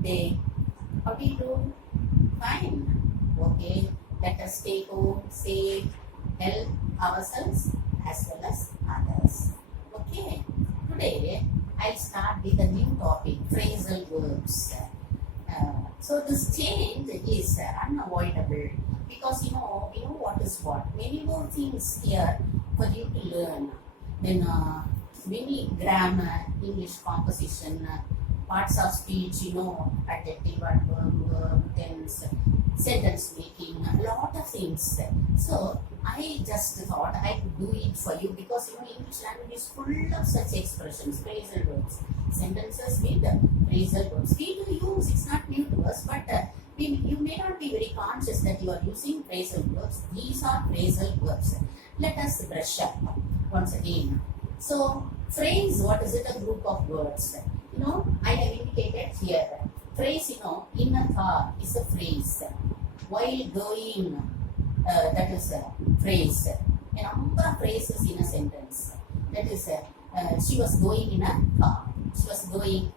today? How do you do? Fine. Okay. Let us stay home, safe, help ourselves as well as others. Okay. Today I'll start with a new topic, phrasal verbs. So this change is unavoidable because you know what is what. Many more things here for you to learn. Then many grammar, English composition, parts of speech, adjective, adverb, verb, tense, sentence making, a lot of things. So I just thought I would do it for you because English language is full of such expressions, phrasal verbs, sentences with phrasal verbs. We do use, it's not new to us, but you may not be very conscious that you are using phrasal verbs. These are phrasal verbs. Let us brush up once again. So phrase, what is it? A group of words. I have indicated here. Phrase, in a car is a phrase. While going, that is a phrase. A number of phrases in a sentence. That is, she was going in a car. She was going.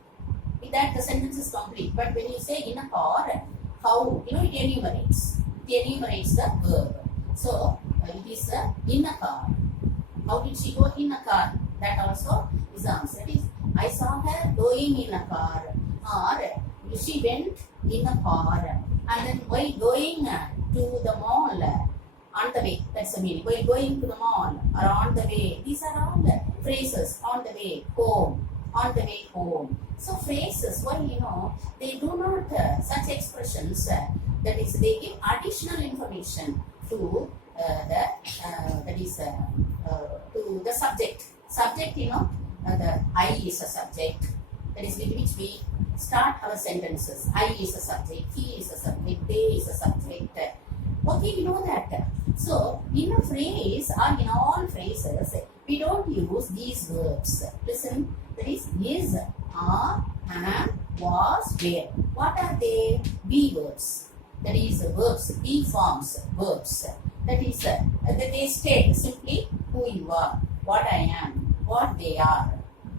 With that, the sentence is complete. But when you say in a car, how? It enumerates. It enumerates the verb. So, it is in a car. How did she go in a car? That also is the answer. It is, I saw her going in a car. Or she went in a car. And then while going to the mall, on the way, that's the meaning. While going to the mall or on the way, these are all phrases. On the way home, on the way home. So phrases, they do not, such expressions, that is, they give additional information to to the subject. Subject, the I is a subject. That is with which we start our sentences. I is a subject, he is a subject, they is a subject. Okay, we know that. So, in a phrase or in all phrases, we don't use these verbs. Listen, that is, are, am, was, were. What are they? Be verbs. That is verbs, be forms, verbs. That is, that they state simply who you are, what I am, what they are.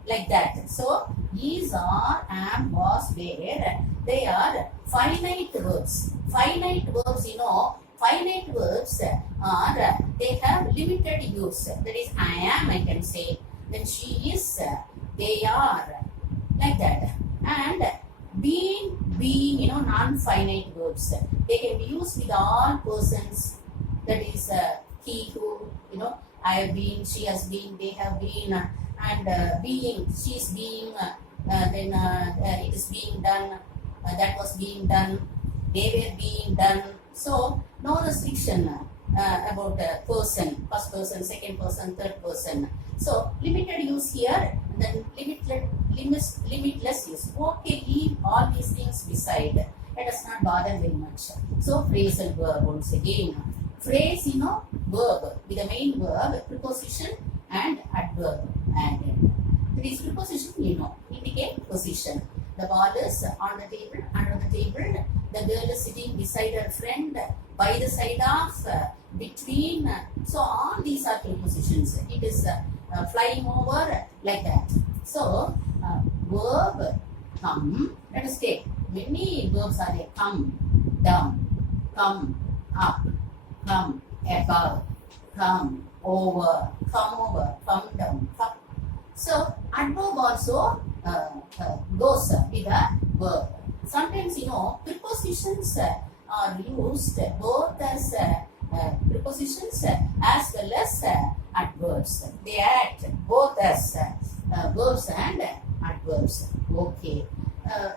Like that. So, is, are, am, was, were, they are finite verbs. Finite verbs, finite verbs are, they have limited use. That is, I am, I can say. Then she is, they are. Like that. And being, non-finite verbs. They can be used with all persons. That is, he, who, I have been, she has been, they have been, and being, she is being, then it is being done, that was being done, they were being done. So, no restriction about person, first person, second person, third person. So, limited use here, then limitless use. Okay, leave all these things beside. Let us not bother very much. So, phrasal verb once again. Phrase, verb with the main verb, preposition and adverb added. These preposition, indicate position. The ball is on the table, under the table. The girl is sitting beside her friend, by the side of, between. So all these are prepositions. It is flying over like that. So verb come. Let us take many verbs are there. Come down, come up, come above, come over, come down, come. So, adverb also goes with a verb. Sometimes, prepositions are used both as prepositions as well as adverbs. They act both as verbs and adverbs. Okay.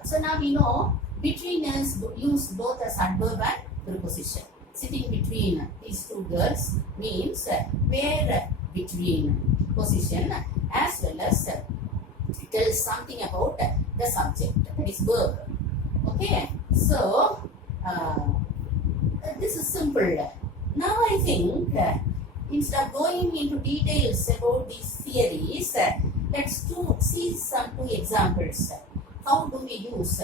So, now we know between is used both as adverb and preposition. Sitting between these two girls means where between position as well as tells something about the subject, that is verb. Okay, so this is simple. Now I think instead of going into details about these theories, let's see some two examples. How do we use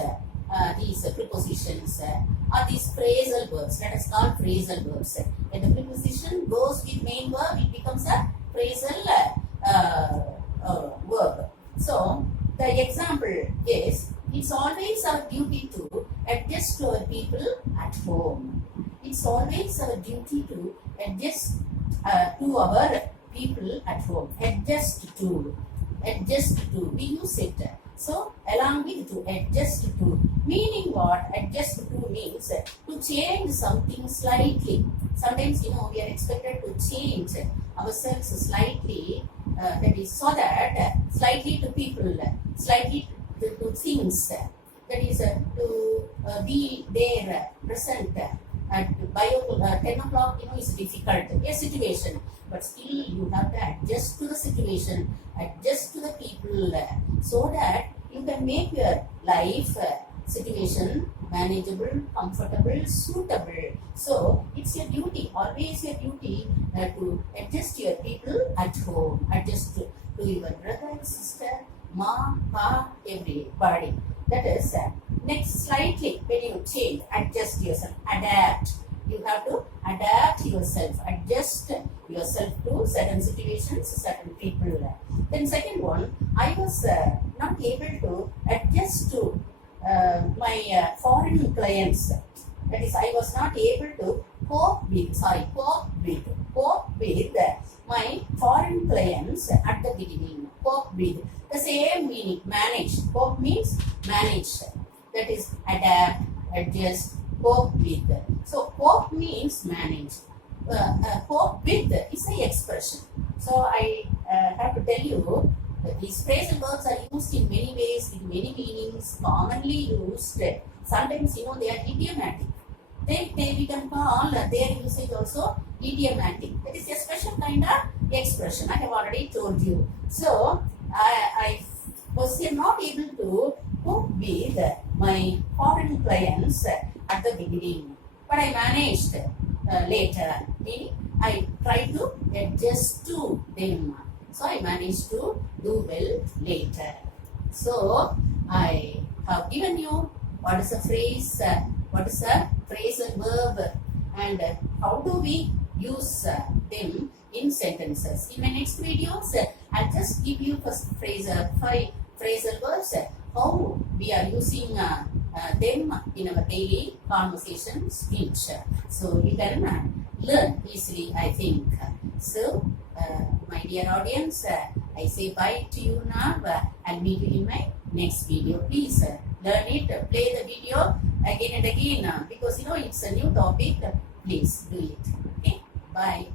these prepositions or these phrasal verbs? Let us call phrasal verbs. When the preposition goes with main verb, it becomes a phrasal verb. So the example is It's always our duty to adjust to our people at home. It's always our duty to adjust to our people at home. Adjust to. We use it. So, along with to, adjust to. Meaning what? Adjust to means to change something slightly. Sometimes, we are expected to change ourselves slightly. That is so that slightly to people, slightly to things. That is to be there, present. By 10 o'clock, is difficult, a situation. But still, you have to adjust to the situation, adjust to the people, so that you can make your life situation manageable, comfortable, suitable. So, it's your duty, always your duty to adjust your people at home, adjust to your brother, sister, mom, pa, everybody. That is next slightly when you change, adjust yourself, adapt. You have to adapt yourself, adjust yourself to certain situations, certain people. Then second one, I was not able to adjust to my foreign clients. That is, I was not able to cope with my foreign clients at the beginning. Cope with. The same meaning, manage. Cope means manage. That is, adapt, adjust, cope with. So, cope means manage. Cope with is an expression. So, I have to tell you that these phrasal verbs are used in many ways, with many meanings, commonly used. Sometimes, they are idiomatic. We can call their usage also idiomatic. That is a special kind of expression. I have already told you. So, I was not able to cope with my foreign clients at the beginning. But I managed later. Meaning, I tried to adjust to them. So, I managed to do well later. So, I have given you what is a phrase, what is a phrasal verb, and how do we use them in sentences. In my next videos, I'll just give you first five phrasal verbs, how we are using them in our daily conversation speech. So you can learn easily, I think. So, my dear audience, I say bye to you now. I'll meet you in my next video. Please learn it, play the video again and again because it's a new topic. Please do it. Okay, bye.